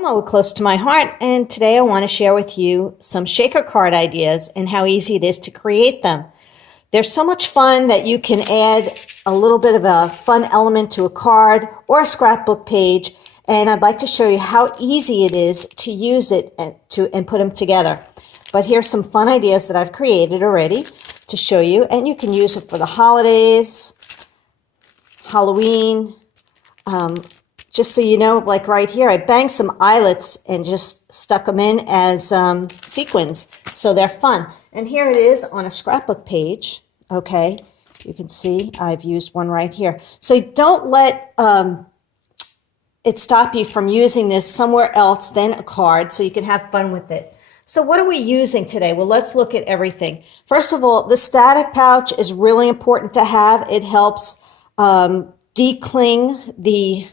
Close to my heart, and today I want to share with you some shaker card ideas and how easy it is to create them. They're so much fun that you can add a little bit of a fun element to a card or a scrapbook page, and I'd like to show you how easy it is to use it and put them together. But here's some fun ideas that I've created already to show you, and you can use it for the holidays, Halloween. Just so you know, like right here, I banged some eyelets and just stuck them in as sequins. So they're fun. And here it is on a scrapbook page. Okay, you can see I've used one right here. So don't let it stop you from using this somewhere else than a card so you can have fun with it. So what are we using today? Well, let's look at everything. First of all, the static pouch is really important to have. It helps decling the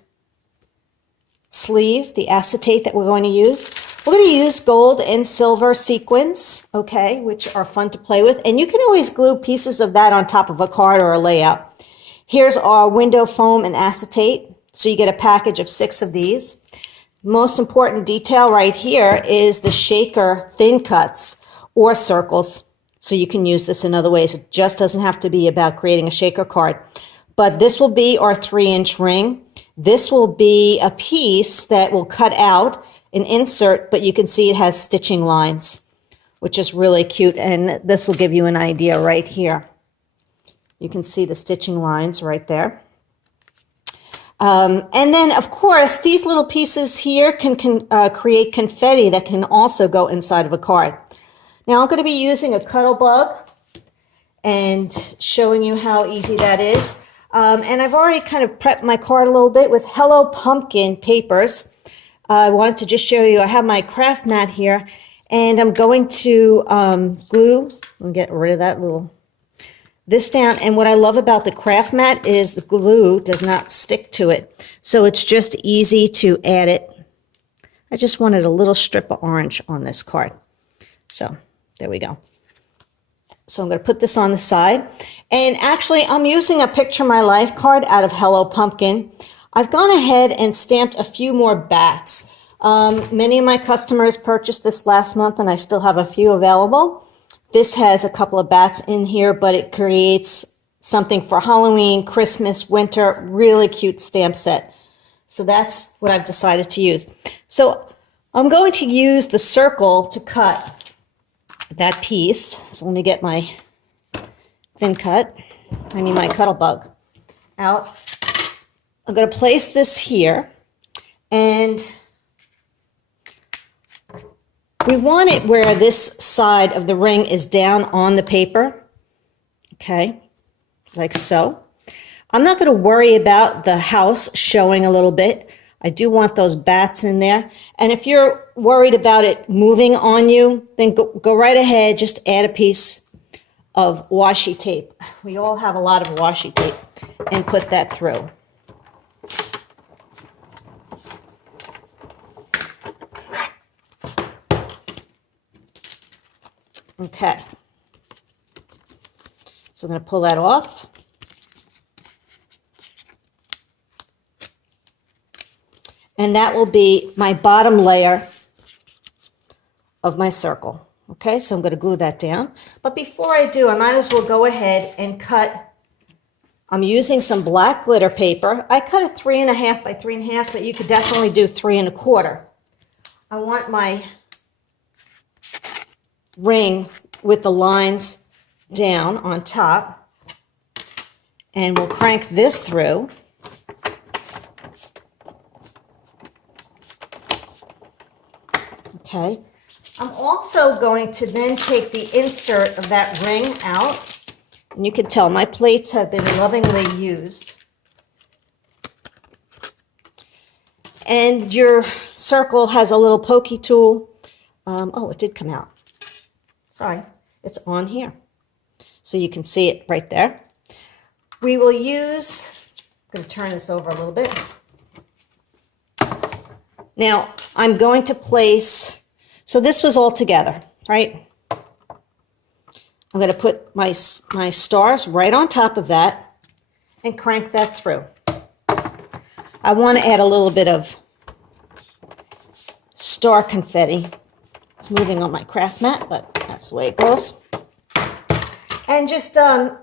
sleeve, the acetate that we're going to use. We're going to use gold and silver sequins, okay, which are fun to play with. And you can always glue pieces of that on top of a card or a layout. Here's our window foam and acetate. So you get a package of 6 of these. Most important detail right here is the shaker thin cuts or circles. So you can use this in other ways. It just doesn't have to be about creating a shaker card. But this will be our 3-inch ring. This will be a piece that will cut out an insert, but you can see it has stitching lines, which is really cute. And this will give you an idea right here. You can see the stitching lines right there. And then, of course, these little pieces here can create confetti that can also go inside of a card. Now, I'm going to be using a cuddle bug and showing you how easy that is. And I've already kind of prepped my card a little bit with Hello Pumpkin papers. I wanted to just show you, I have my craft mat here, and I'm going to glue, let me get rid of this down. And what I love about the craft mat is the glue does not stick to it. So it's just easy to add it. I just wanted a little strip of orange on this card. So there we go. So I'm going to put this on the side. And actually, I'm using a Picture My Life card out of Hello Pumpkin. I've gone ahead and stamped a few more bats. Many of my customers purchased this last month, and I still have a few available. This has a couple of bats in here, but it creates something for Halloween, Christmas, winter, really cute stamp set. So that's what I've decided to use. So I'm going to use the circle to cut that piece. So let me get my my cuddle bug out. I'm going to place this here, and we want it where this side of the ring is down on the paper, okay, like so. I'm not going to worry about the house showing a little bit. I do want those bats in there. And if you're worried about it moving on you, then go right ahead, just add a piece of washi tape. We all have a lot of washi tape, and put that through. Okay. So I'm going to pull that off. And that will be my bottom layer of my circle. Okay, so I'm going to glue that down. But before I do, I might as well go ahead and cut. I'm using some black glitter paper. I cut it 3.5 by 3.5, but you could definitely do 3.25. I want my ring with the lines down on top. And we'll crank this through. Okay. I'm also going to then take the insert of that ring out. And you can tell my plates have been lovingly used. And your circle has a little pokey tool. Oh, it did come out. Sorry, it's on here. So you can see it right there. We will use, I'm going to turn this over a little bit. Now, I'm going to place, so this was all together, right? I'm going to put my stars right on top of that and crank that through. I want to add a little bit of star confetti. It's moving on my craft mat, but that's the way it goes. And just, I'm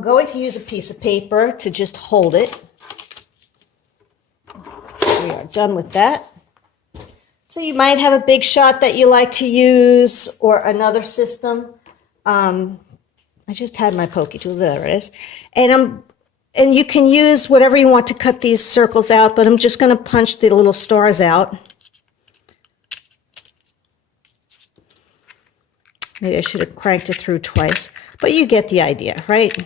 going to use a piece of paper to just hold it. We are done with that. So you might have a big shot that you like to use or another system. I just had my pokey tool, there it is. And you can use whatever you want to cut these circles out, but I'm just going to punch the little stars out. Maybe I should have cranked it through twice, but you get the idea, right?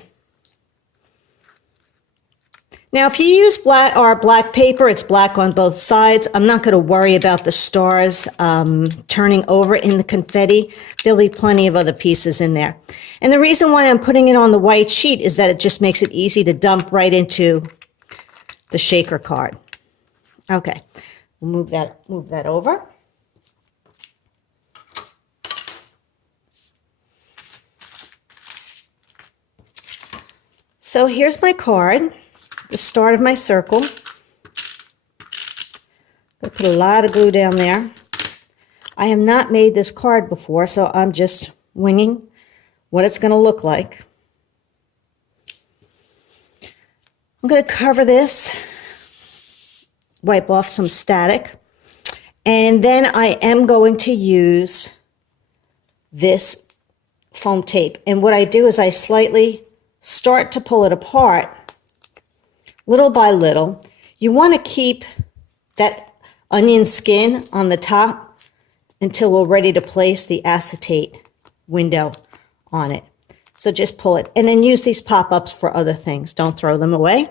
Now, if you use black paper, it's black on both sides. I'm not going to worry about the stars turning over in the confetti. There'll be plenty of other pieces in there. And the reason why I'm putting it on the white sheet is that it just makes it easy to dump right into the shaker card. Okay, we'll move that over. So here's my card, the start of my circle. I'm going to put a lot of glue down there. I have not made this card before, so I'm just winging what it's going to look like. I'm going to cover this, wipe off some static, and then I am going to use this foam tape. And what I do is I slightly start to pull it apart little by little. You want to keep that onion skin on the top until we're ready to place the acetate window on it. So just pull it and then use these pop-ups for other things. Don't throw them away.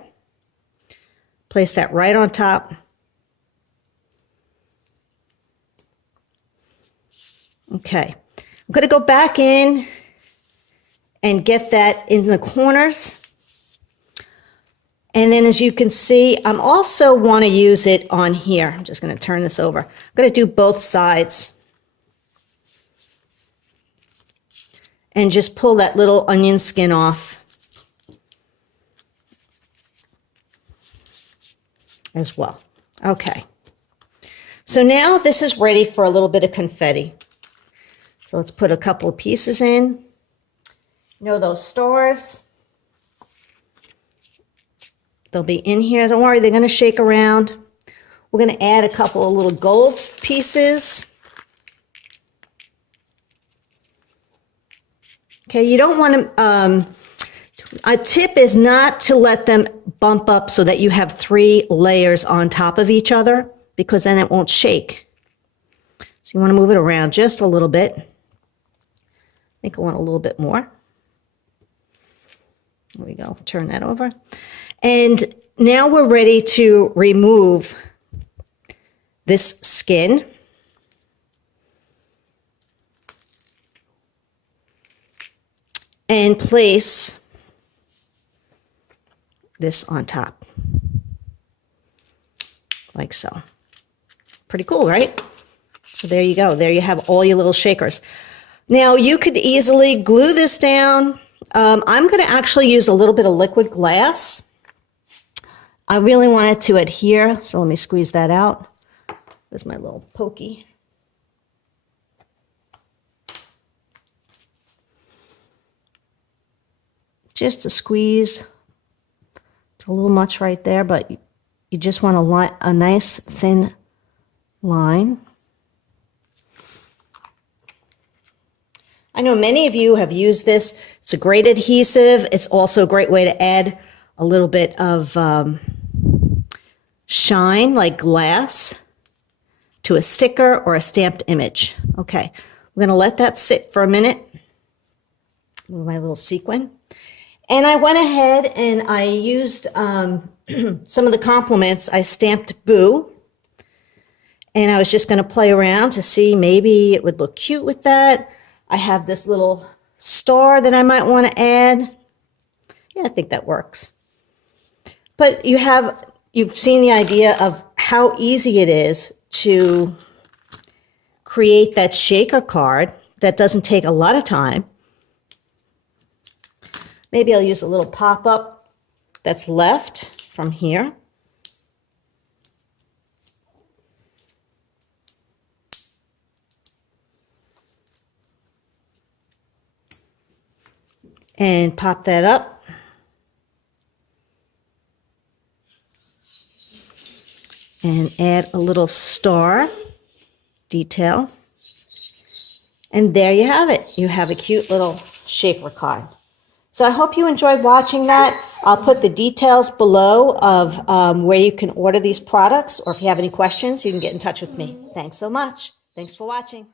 Place that right on top. Okay, I'm going to go back in and get that in the corners. And then as you can see, I'm also want to use it on here. I'm just going to turn this over. I'm going to do both sides. And just pull that little onion skin off as well. Okay. So now this is ready for a little bit of confetti. So let's put a couple of pieces in. You know those stars? They'll be in here. Don't worry, they're going to shake around. We're going to add a couple of little gold pieces. Okay, you don't want to, a tip is not to let them bump up so that you have 3 layers on top of each other, because then it won't shake. So you want to move it around just a little bit. I think I want a little bit more. There we go, turn that over. And now we're ready to remove this skin. And place this on top. Like so. Pretty cool, right? So there you go. There you have all your little shakers. Now you could easily glue this down. I'm going to actually use a little bit of liquid glass. I really want it to adhere, so let me squeeze that out. There's my little pokey. Just a squeeze. It's a little much right there, but you just want a nice thin line. I know many of you have used this. It's a great adhesive. It's also a great way to add a little bit of shine, like glass, to a sticker or a stamped image. Okay, we're going to let that sit for a minute with my little sequin. And I went ahead and I used some of the compliments. I stamped Boo. And I was just going to play around to see maybe it would look cute with that. I have this little star that I might want to add. Yeah, I think that works. But you've seen the idea of how easy it is to create that shaker card that doesn't take a lot of time. Maybe I'll use a little pop-up that's left from here. and pop that up. And add a little star detail. And there you have it. You have a cute little shaker card. So I hope you enjoyed watching that. I'll put the details below of where you can order these products, or if you have any questions, you can get in touch with me. Thanks so much. Thanks for watching.